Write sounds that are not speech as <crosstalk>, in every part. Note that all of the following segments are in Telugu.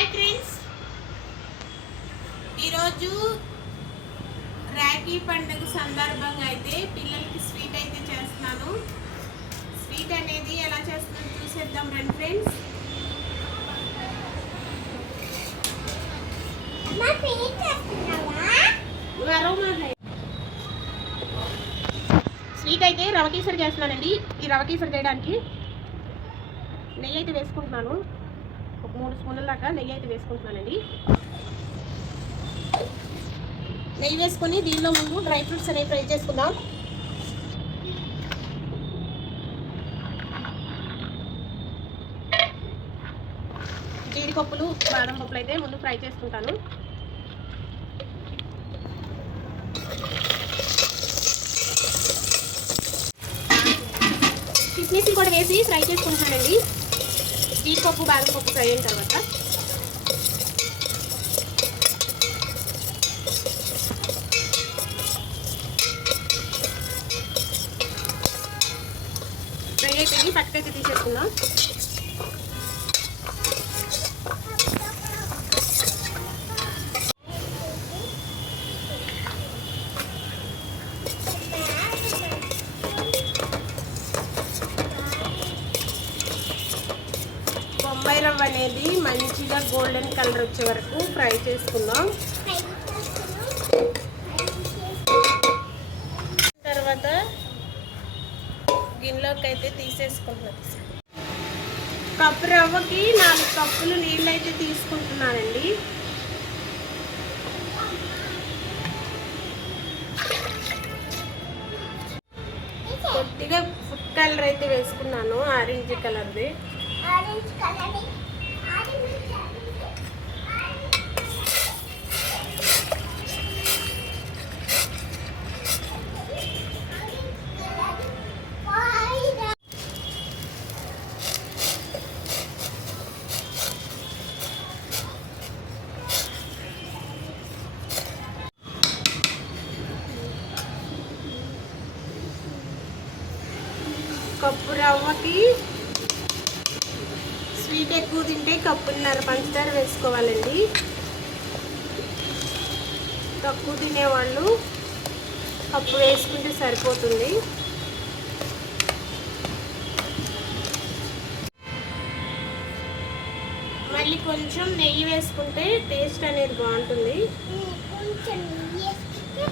హాయ్ ఫ్రెండ్స్ ఈరోజు రాఖీ పండుగ సందర్భంగా అయితే పిల్లలకి స్వీట్ అయితే చేస్తున్నాను. స్వీట్ అనేది ఎలా చేస్తున్నాను చూసేద్దాం రండి ఫ్రెండ్స్ స్వీట్ అయితే రవ కేసరి చేస్తున్నానండి. ఈ రవ కేసరి చేయడానికి నెయ్యి అయితే వేసుకుంటున్నాను. ఒక మూడు స్పూన్ల దాకా నెయ్యి అయితే వేసుకుంటున్నానండి. నెయ్యి వేసుకొని దీనిలో ముందు డ్రై ఫ్రూట్స్ అనేవి ఫ్రై చేసుకుందాం. జీడిపప్పులు బాదం పప్పులు అయితే ముందు ఫ్రై చేసుకుంటాను. కిస్మిస్ని కూడా వేసి ఫ్రై చేసుకుంటున్నానండి. జీడిపప్పు బాదం పప్పు ఫ్రై అయిన తర్వాత ఫ్రై అయిపోయింది పక్కకైతే తీసేసుకుందాం. అనేది మంచిగా గోల్డెన్ కలర్ వచ్చే వరకు ఫ్రై చేసుకుందాం. తర్వాత గిన్నెలోకి అయితే తీసేసుకుంటున్నాం కప్పు రవ్వకి నాలుగు కప్పులు నీళ్ళు అయితే తీసుకుంటున్నానండి. కొద్దిగా ఫుడ్ కలర్ అయితే వేసుకున్నాను ఆరెంజ్ కలర్ది ఆరెంజ్ కలర్ కప్పు రవ్వకి స్వీట్ ఎక్కువ తింటే కప్పున్నర పంచదార వేసుకోవాలండి. తక్కువ తినేవాళ్ళు కప్పు వేసుకుంటే సరిపోతుంది. మళ్ళీ కొంచెం నెయ్యి వేసుకుంటే టేస్ట్ అనేది బాగుంటుంది. కొంచెం వేసుకుంటే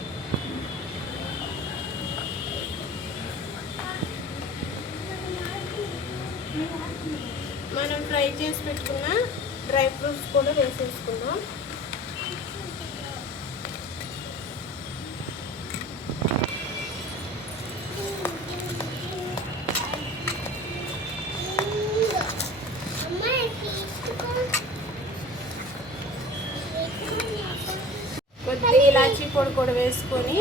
మనం ఫ్రై చేసి పెట్టుకున్న డ్రై ఫ్రూట్స్ కూడా వేసేసుకుందాం. కొద్ది ఇలాచీ పొడి కూడా వేసుకొని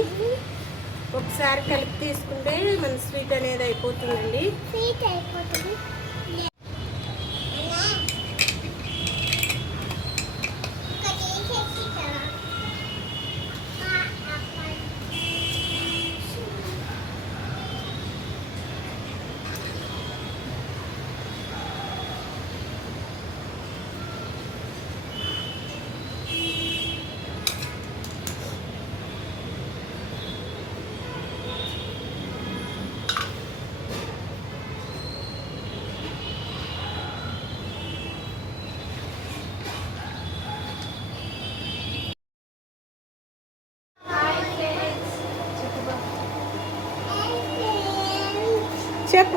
ఒకసారి కలిపి తీసుకుంటే మన స్వీట్ అనేది అయిపోతుందండి. స్వీట్ అయిపోతుంది.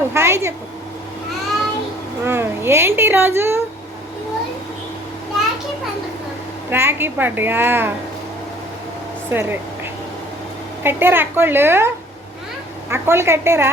చెప్పు. హాయ్ చెప్పు. ఏంటి ఈరోజు? రాఖీ పండుగ. సరే. కట్టారా అక్కోళ్ళు? అక్కోళ్ళు కట్టారా?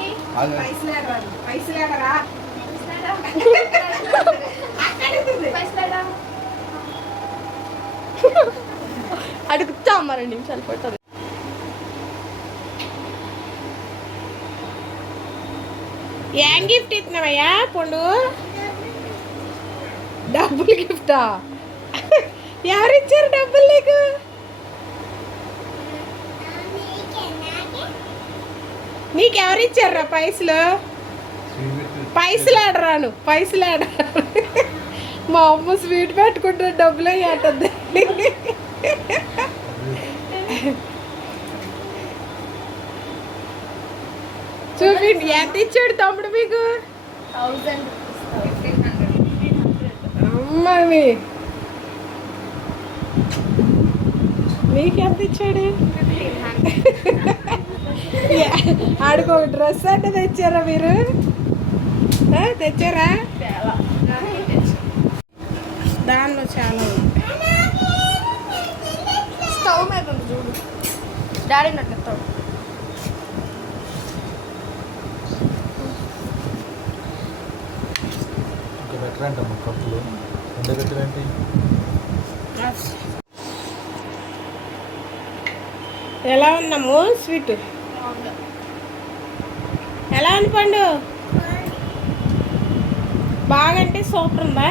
అడుగుతా అమ్మ రెండు నిమిషాలు పడుతుంది. ఏం గిఫ్ట్ ఇస్తున్నావయ్యా పండు? డబ్బులు గిఫ్టా ఎవరు ఇచ్చారు డబ్బులు నీకు? నీకెవరు ఇచ్చారా పైసలు? పైసలు ఆడరాను పైసలు ఆడరాను మా అమ్మ స్వీట్ పెట్టుకుంటే డబ్బులే ఏటద్ది చూపిండి ఎంత ఇచ్చాడు తమ్ముడు మీకు? థౌజండ్ అమ్మని నీకెంత ఇచ్చాడు? <laughs> ఆడికో డ్రెస్ అంటే తెచ్చారా మీరు? తెచ్చారా? దానిలో చాలా ఉంది స్టవ్ మీద ఉంది చూడు. డాడీ ఎత్తాడు కప్పులు. ఎలా ఉన్నాము? స్వీట్? ఎలా ఉంది పండు? బాగంటే సూపర్ ఉందా?